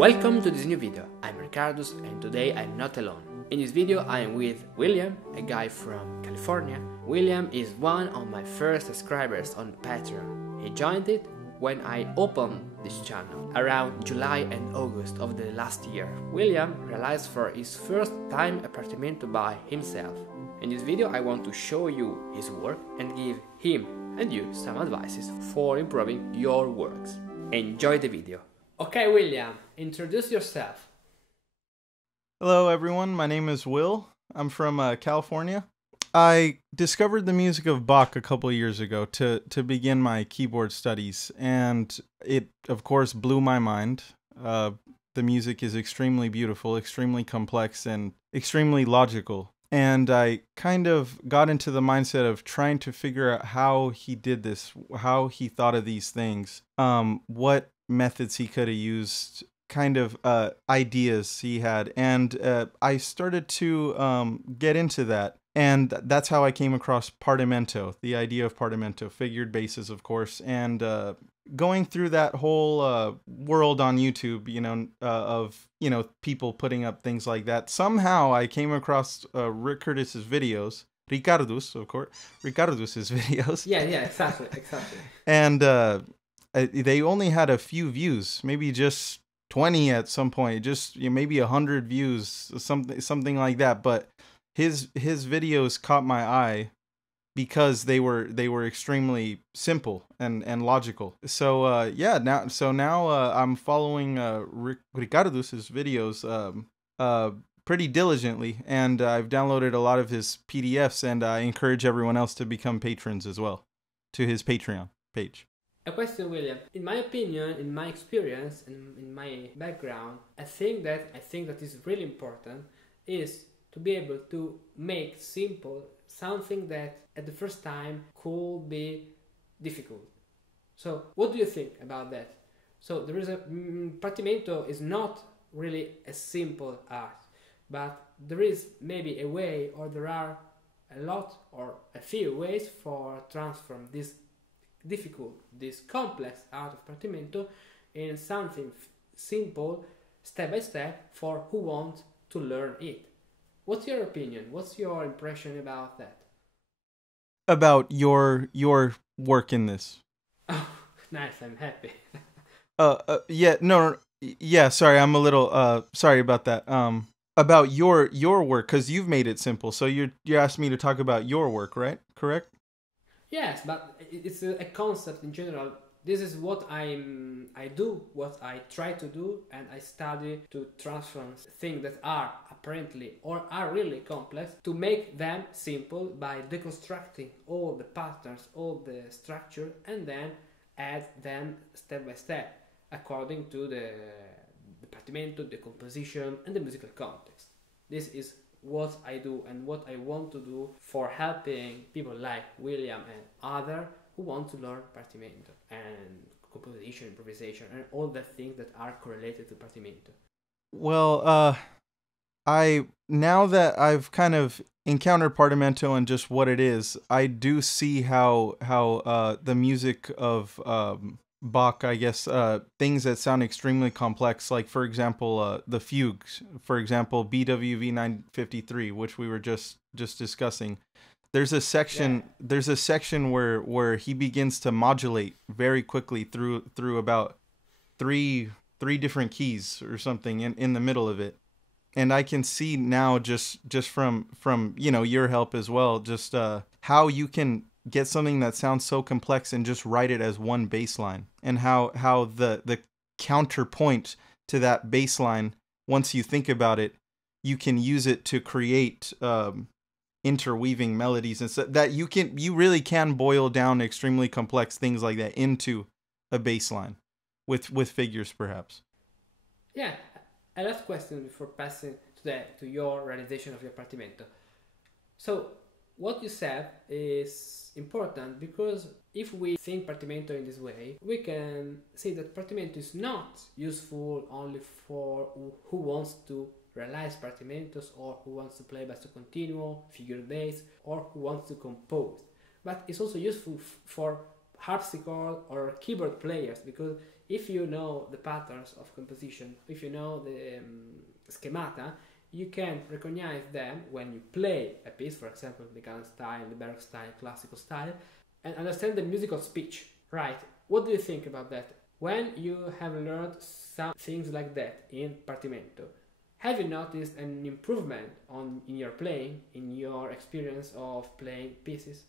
Welcome to this new video. I'm Ricardus and today I'm not alone. In this video I am with William, a guy from California. William is one of my first subscribers on Patreon. He joined it when I opened this channel around July and August of the last year. William realized for his first time a Partimento by himself. In this video I want to show you his work and give him and you some advices for improving your works. Enjoy the video. Okay, William, introduce yourself. Hello everyone, my name is Will. I'm from California. I discovered the music of Bach a couple years ago to begin my keyboard studies, and it of course blew my mind. The music is extremely beautiful, extremely complex, and extremely logical. And I kind of got into the mindset of trying to figure out how he did this, how he thought of these things, what methods he could have used, kind of ideas he had. And I started to get into that. And that's how I came across Partimento, the idea of Partimento, figured basses, of course, and going through that whole world on YouTube, of people putting up things like that. Somehow I came across Ricardus's videos, of course, Ricardus's videos. Yeah, exactly. And they only had a few views, maybe just 20 at some point, just maybe 100 views, something like that. But his videos caught my eye because they were extremely simple and logical. So now I'm following Ricardus's videos pretty diligently, and I've downloaded a lot of his PDFs, and I encourage everyone else to become patrons as well to his Patreon page. A question, William. In my opinion, in my experience, and in my background, I think that is really important is to be able to make simple something that at the first time could be difficult. So what do you think about that? So there is Partimento is not really a simple art, but there is maybe a way, or there are a lot or a few ways for transform this difficult, this complex art of Partimento in something simple, step by step, for who wants to learn it. What's your opinion? What's your impression about that? About your work in this? Oh, nice! I'm happy. Sorry, I'm a little sorry about that. About your work, because you've made it simple. So you asked me to talk about your work, right? Correct? Yes, but it's a concept in general. This is what I do, what I try to do, and I study to transform things that are apparently or are really complex to make them simple by deconstructing all the patterns, all the structure, and then add them step by step according to the Partimento, the composition, and the musical context. This is what I do and what I want to do for helping people like William and others who want to learn Partimento and composition, improvisation, and all the things that are correlated to Partimento. Well, now that I've kind of encountered Partimento and just what it is, I do see how the music of Bach, I guess, things that sound extremely complex, like for example the fugues, for example BWV 953, which we were just discussing. There's a section where he begins to modulate very quickly through about three different keys or something in the middle of it. And I can see now just from your help as well, just how you can get something that sounds so complex and just write it as one bass line, and how the counterpoint to that bass line, once you think about it, you can use it to create interweaving melodies, and so that you really can boil down extremely complex things like that into a bass line with figures, perhaps. Yeah, a last question before passing to your realization of your Partimento. So what you said is important, because if we think Partimento in this way, we can see that Partimento is not useful only for who wants to realize Partimentos, or who wants to play basso continuo, figure bass, or who wants to compose. But it's also useful for harpsichord or keyboard players, because if you know the patterns of composition, if you know the schemata, you can recognize them when you play a piece, for example, the Beethoven style, the Baroque style, classical style, and understand the musical speech, right? What do you think about that? When you have learned some things like that in Partimento, have you noticed an improvement in your playing, in your experience of playing pieces?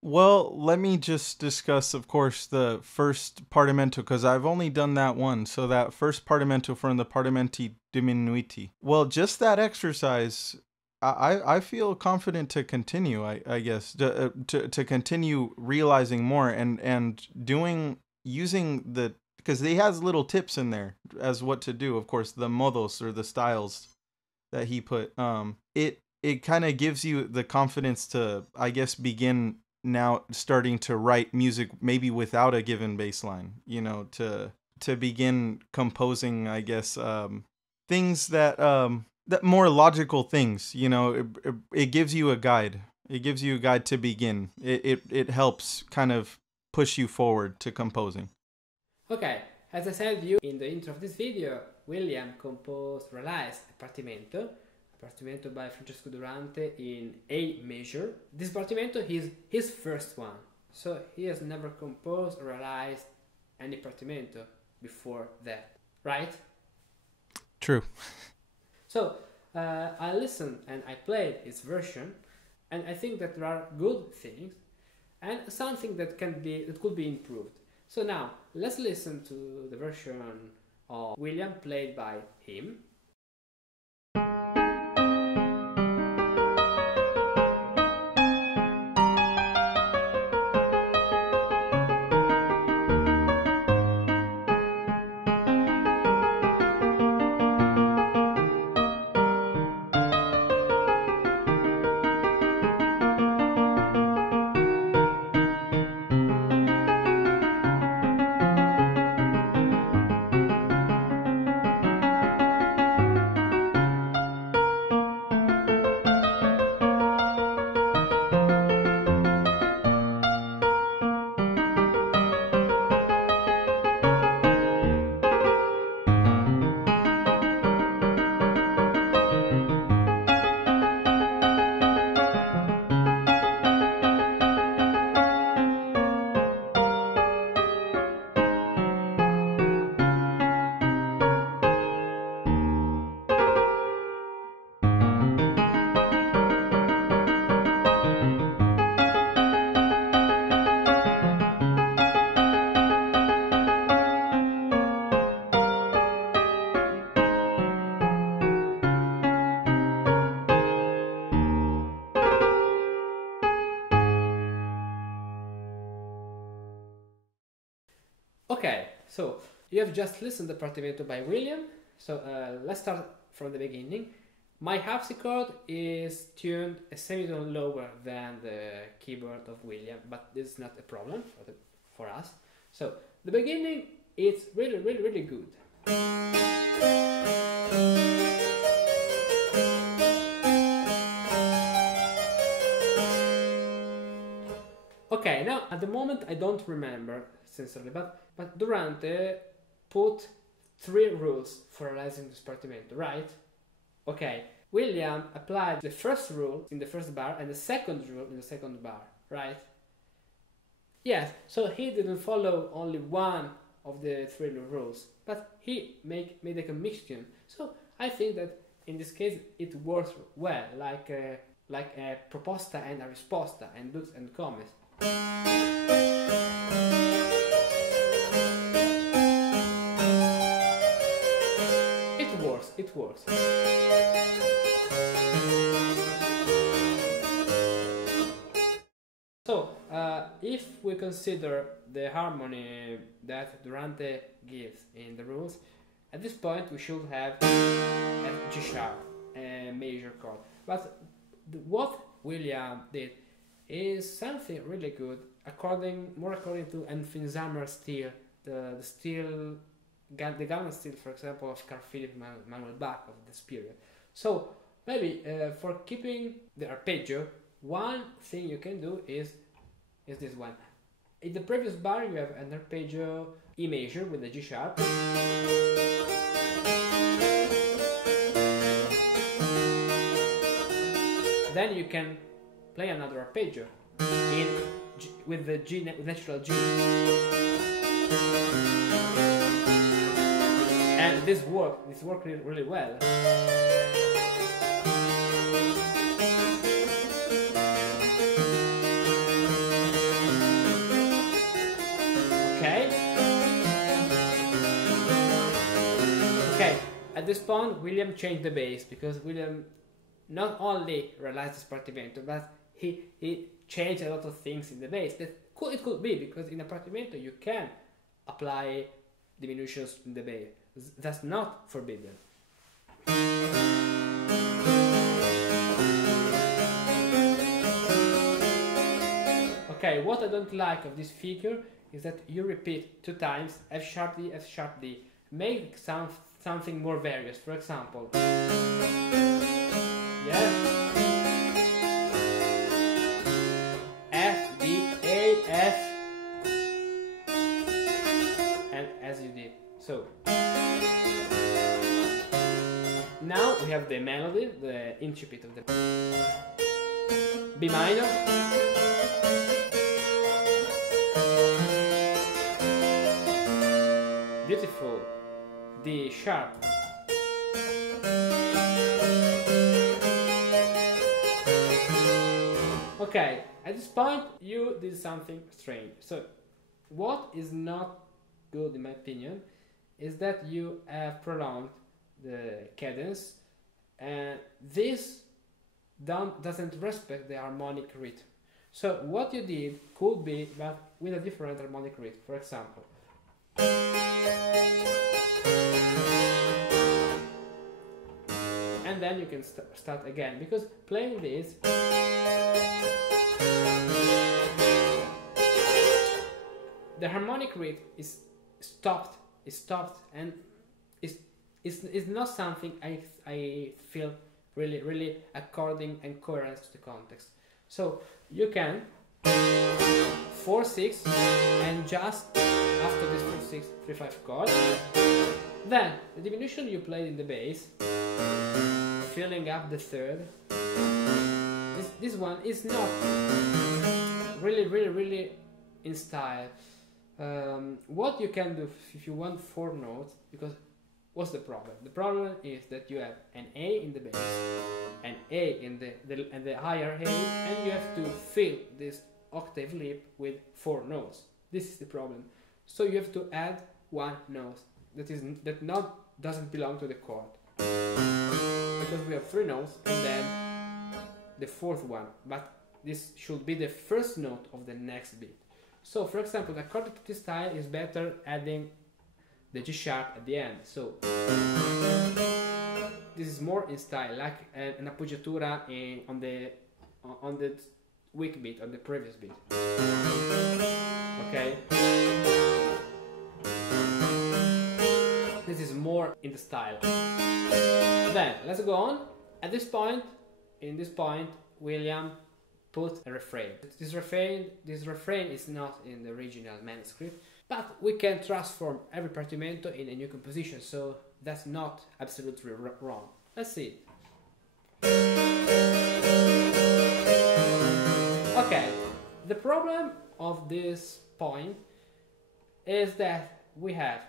Well, let me just discuss, of course, the first Partimento, because I've only done that one. So that first Partimento from the Partimenti Diminuiti. Well, just that exercise, I feel confident to continue, I guess, to continue realizing more and using the, because he has little tips in there as what to do. Of course, the modos, or the styles that he put. It kind of gives you the confidence to, I guess, begin now starting to write music maybe without a given bass line, to begin composing, I guess, things that more logical things, it gives you a guide. It gives you a guide to begin. It helps kind of push you forward to composing. Okay, as I said you in the intro of this video, William realized a Partimento by Francesco Durante in A major. This Partimento is his first one, so he has never composed or realized any Partimento before that, right? True. So I listened and I played his version, and I think that there are good things and something that could be improved. So now let's listen to the version of William played by him. Okay, so you have just listened to Partimento by William. So let's start from the beginning. My harpsichord is tuned a semitone lower than the keyboard of William, but this is not a problem for us. So the beginning, it's really, really, really good. Okay, now at the moment I don't remember sincerely, but Durante put 3 rules for realizing this Partimento, right? Okay, William applied the first rule in the first bar and the second rule in the second bar, right? Yes, so he didn't follow only one of the 3 rules, but he made a combination. So I think that in this case it works well, like a proposta and a risposta, and dux and comes. It works. So, if we consider the harmony that Durante gives in the rules, at this point we should have a G sharp, a major chord. But what William did is something really good, more according to Finzhammer's style, the Gallant style, for example, of Carl Philipp Manuel Bach of this period. So maybe for keeping the arpeggio, one thing you can do is this one. In the previous bar you have an arpeggio E major with the G sharp. Then you can play another arpeggio with the G, with natural G. And this worked really well. Okay, at this point William changed the bass, because William not only realized this Partimento, but he changed a lot of things in the bass. It could be because in a Partimento you can apply diminutions in the bass. That's not forbidden. Okay, what I don't like of this figure is that you repeat 2 times F sharp D, F sharp D. Make something more various. For example, yeah, F D A F, and as you did. So now we have the melody, the incipit of the B minor. Beautiful. D sharp. Okay, at this point you did something strange. So what is not good in my opinion is that you have prolonged the cadence, and this doesn't respect the harmonic rhythm. So what you did could be, but with a different harmonic rhythm. For example, and then you can start again, because playing this the harmonic rhythm is stopped, and is not something I feel really according and coherent to the context. So you can 4-6 and just after this 4-6 3-5 chord, then the diminution you played in the bass, filling up the third. This one is not really in style. What you can do if you want 4 notes, because what's the problem? The problem is that you have an A in the bass, an A in the higher A, and you have to fill this octave leap with 4 notes. This is the problem. So you have to add 1 note that doesn't belong to the chord, because we have 3 notes and then the 4th one, but this should be the first note of the next beat. So for example, according to this style is better adding the G sharp at the end. So this is more in style, like an appoggiatura on the weak beat, on the previous beat. Okay. This is more in the style. Then let's go on. At this point, William put a refrain. This refrain is not in the original manuscript, but we can transform every Partimento in a new composition, so that's not absolutely wrong. Let's see. Okay, the problem of this point is that we have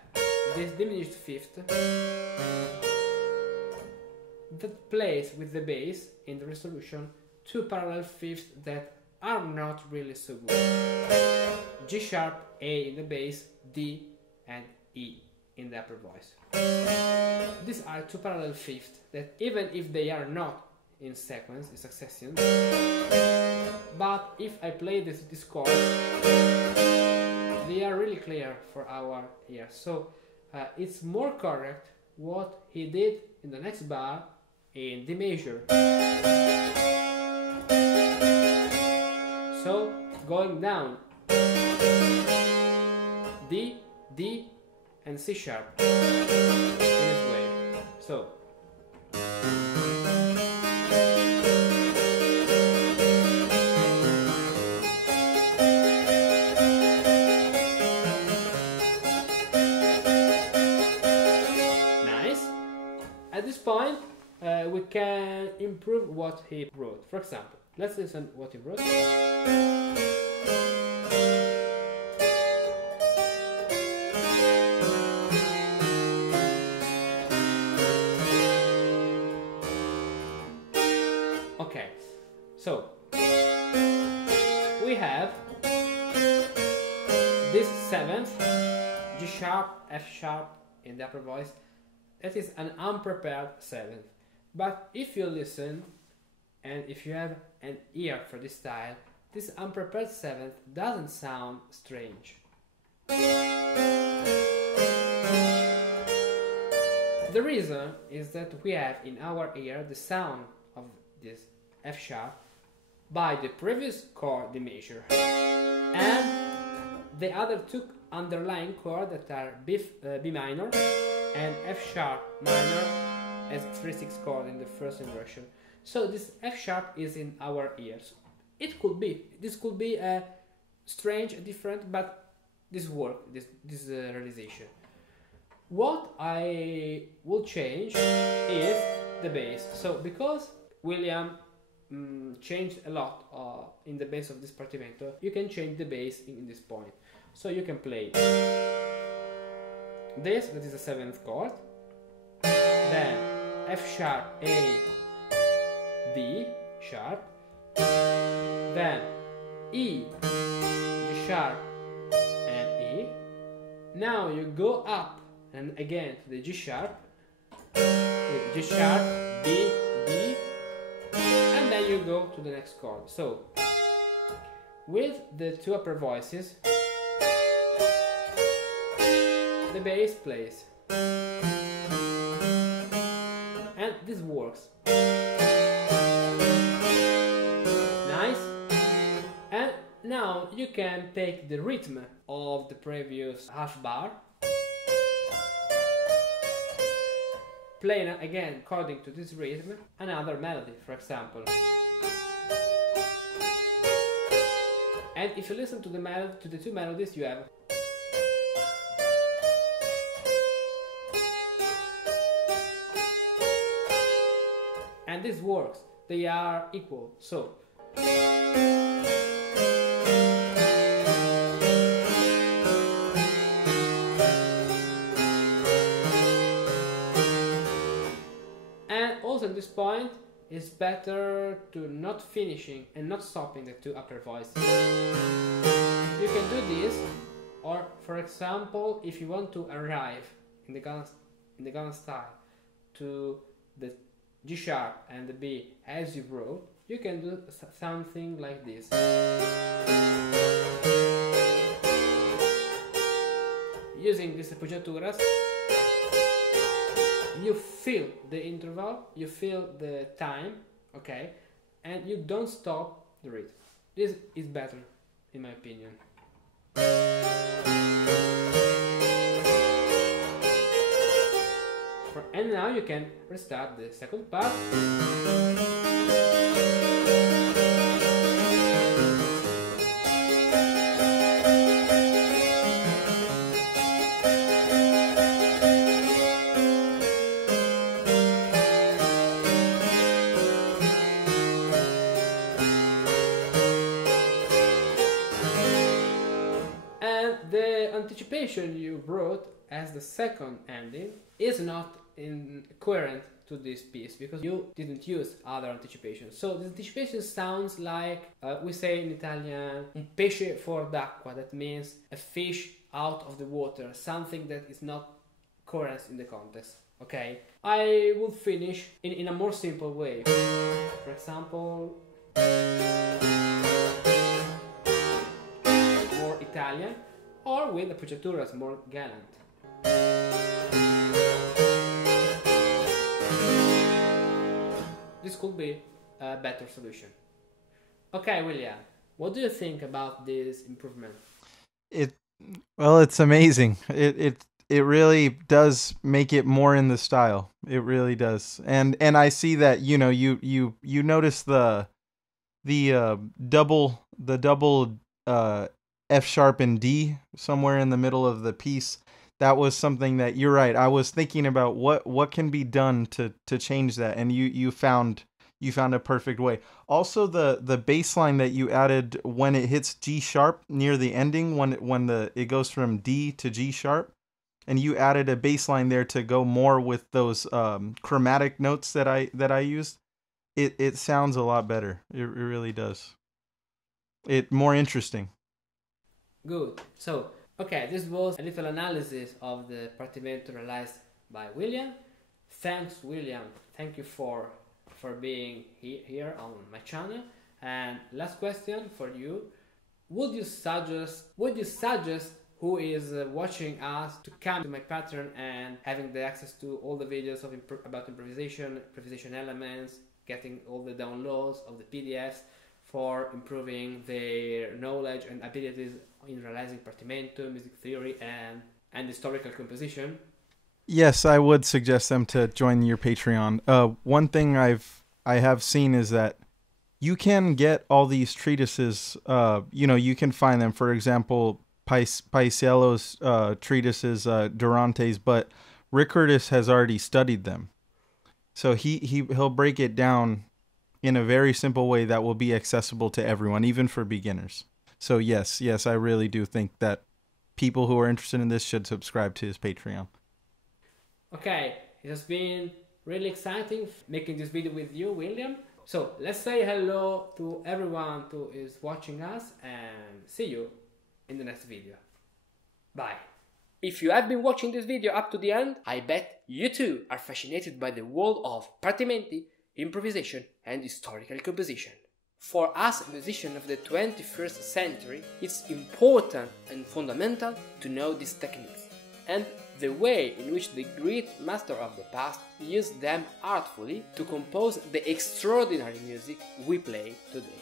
this diminished fifth that plays with the bass in the resolution 2 parallel fifths that are not really so good. G sharp, A in the bass, D and E in the upper voice. These are 2 parallel fifths that, even if they are not in sequence, in succession, but if I play this chord, they are really clear for our ear. So it's more correct what he did in the next bar in D major. So going down, D, D and C sharp in this way. So At this point, we can improve what he wrote. For example, let's listen what he wrote. Okay, so we have this seventh, G sharp, F sharp in the upper voice. That is an unprepared seventh. But if you listen and if you have an ear for this style, this unprepared seventh doesn't sound strange. The reason is that we have in our ear the sound of this F sharp by the previous chord, the major, and the other two underlying chords that are B minor and F sharp minor as 3/6 chord in the first inversion. So this F sharp is in our ears. This could be a strange, different, but this realization. What I will change is the bass. So because William changed a lot in the bass of this Partimento, you can change the bass in this point. So you can play this, that is a seventh chord, then F sharp, A, D sharp, then E, G sharp, and E. Now you go up and again to the G sharp, with G sharp, D, D, and then you go to the next chord. So with the two upper voices, the bass plays, and this works. Nice. And now you can take the rhythm of the previous half bar, play again according to this rhythm another melody, for example. And if you listen to the two melodies, you have and this works, they are equal. So and also at this point it's better to not finishing and not stopping the two upper voices. You can do this, or for example, if you want to arrive in the gun style to the G sharp and the B as you wrote, you can do something like this. Using these appoggiaturas, you feel the interval, you feel the time, okay, and you don't stop the rhythm. This is better, in my opinion. And now you can restart the second part. And the anticipation you wrote as the second ending is not coherent to this piece because you didn't use other anticipations. So the anticipation sounds like we say in Italian un pesce fuor d'acqua, that means a fish out of the water, something that is not coherent in the context. Okay, I will finish in a more simple way. For example, more Italian, or with appoggiaturas more gallant. This could be a better solution. Okay, William, what do you think about this improvement? Well, it's amazing. It really does make it more in the style. It really does. And I see that, you know, you notice the double F sharp and D somewhere in the middle of the piece. that was something that, you're right, I was thinking about what can be done to change that, and you found a perfect way. Also, the bass line that you added when it hits G sharp near the ending, when it goes from D to G sharp, and you added a bass line there to go more with those chromatic notes that I used. It sounds a lot better. It really does. It more interesting. Good. So, okay, this was a little analysis of the Partimento realized by William. Thanks, William. Thank you for being here on my channel. And last question for you: would you suggest who is watching us to come to my Patreon and having the access to all the videos of about improvisation elements, getting all the downloads of the PDFs for improving their knowledge and abilities in realizing Partimento, music theory, and historical composition? Yes, I would suggest them to join your Patreon. One thing I have seen is that you can get all these treatises. You can find them. For example, Paisiello's treatises, Durante's, but Ricardus has already studied them, so he'll break it down in a very simple way that will be accessible to everyone, even for beginners. So yes, I really do think that people who are interested in this should subscribe to his Patreon. Okay, it has been really exciting making this video with you, William. So let's say hello to everyone who is watching us, and see you in the next video. Bye. If you have been watching this video up to the end, I bet you too are fascinated by the world of Partimenti, improvisation and historical composition. For us musicians of the 21st century, it's important and fundamental to know these techniques and the way in which the great masters of the past used them artfully to compose the extraordinary music we play today.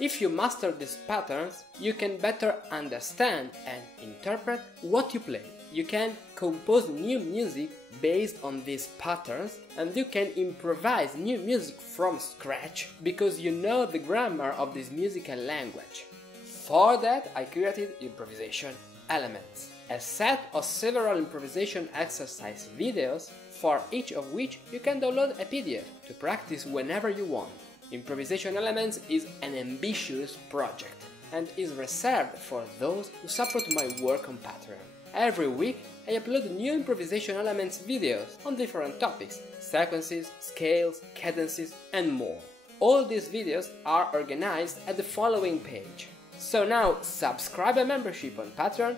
If you master these patterns, you can better understand and interpret what you play. You can compose new music based on these patterns, and you can improvise new music from scratch because you know the grammar of this musical language. For that, I created Improvisation Elements, a set of several improvisation exercise videos, for each of which you can download a PDF to practice whenever you want. Improvisation Elements is an ambitious project and is reserved for those who support my work on Patreon. Every week I upload new Improvisation Elements videos on different topics, sequences, scales, cadences and more. All these videos are organized at the following page. So now subscribe a membership on Patreon,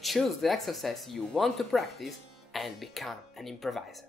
choose the exercise you want to practice and become an improviser.